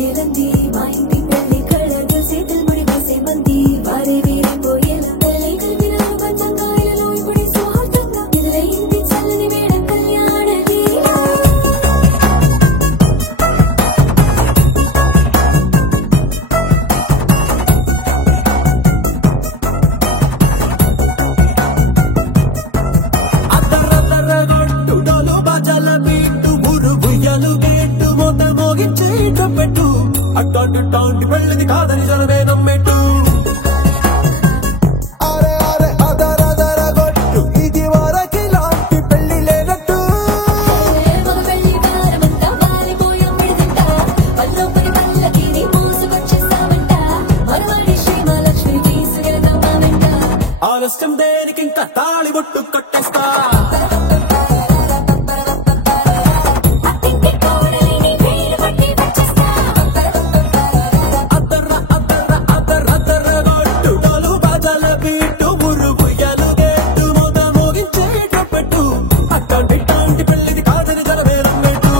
తేలంది మా ఇంటి పెళ్లి కళ్ళ చేతులు ముడి వేసే మంది వారే వేరే పోయేలా పెళ్లి కలిపిన పంచకాయలలో ఇప్పుడు సౌహార్దంగా ఎదురైంది చల్లని వేళ కళ్యాణ లీల అద్దరద్దరగొట్టుడలు బజల బీటు మురుగుయ్యలు గేటు మొద మోగించేట పెట్టు అట్టాంటి టాంటి పెళ్ళిది కాదని జనమే నమ్మెట్టు అరే అరే అదరదరగొట్టు ఇది వరకి లాంటి పెళ్లి లేనట్టు మగ పెళ్లి వారమంతా వాలిపోయమ్మిడిదంట పల్లోపరి పల్లకిని మోసుకొచ్చేసామంట మరవాడి శ్రీమహాలక్ష్మి తీసుకెళ్తామా వెంట ఆలస్యం దేనికి ఇంకా తాళి బొట్టు కట్టేస్తా అత్తింటి కోడలిని వేలు పట్టి వచ్చేస్తా అద్దరద్దరగొట్టుడలు బజల బీటు మురుగుయ్యలు గేటు మొద మోగించేట పెట్టు అట్టాంటి టాంటి పెళ్ళిది కాదని జనమే నమ్మెట్టు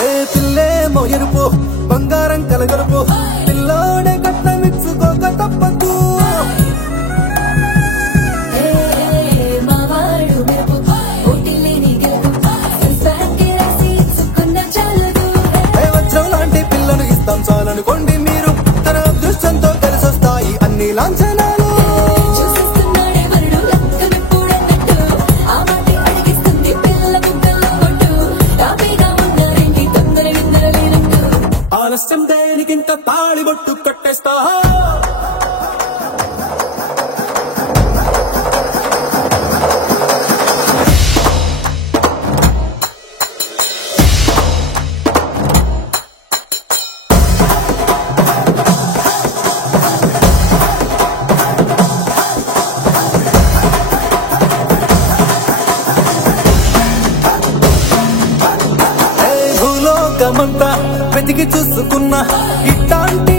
ఏ పిల్లేమో ఎరుపు బంగారం కలగలుపు పిల్లోడే కట్నమిచ్చుకోక తప్పదు మావాడు మెరుపు ఓటిల్లేని గెలుపు సంసారంకే రాసి సుకున్న చాలదు ఏ వజ్రం లాంటి పిల్లను ఇస్తాం చాలనుకోండి మీరు తన అదృష్టంతో కలిసొస్తాయి అన్ని లాంఛనాలు చూసిస్తున్నాడే వరుడు లక్కమెప్పుడన్నట్టు ఆ మాటి అడిగిస్తుంది పిల్ల బుగ్గల్లో కొట్టు తాపీగా ఉన్నారేంటి తొందర విందర లేనట్టు ఆలస్యం దేనికింత తాళి బొట్టు కట్టేస్తా భూలోకమంతా వెతికి చూసుకున్నా ఇట్లాంటి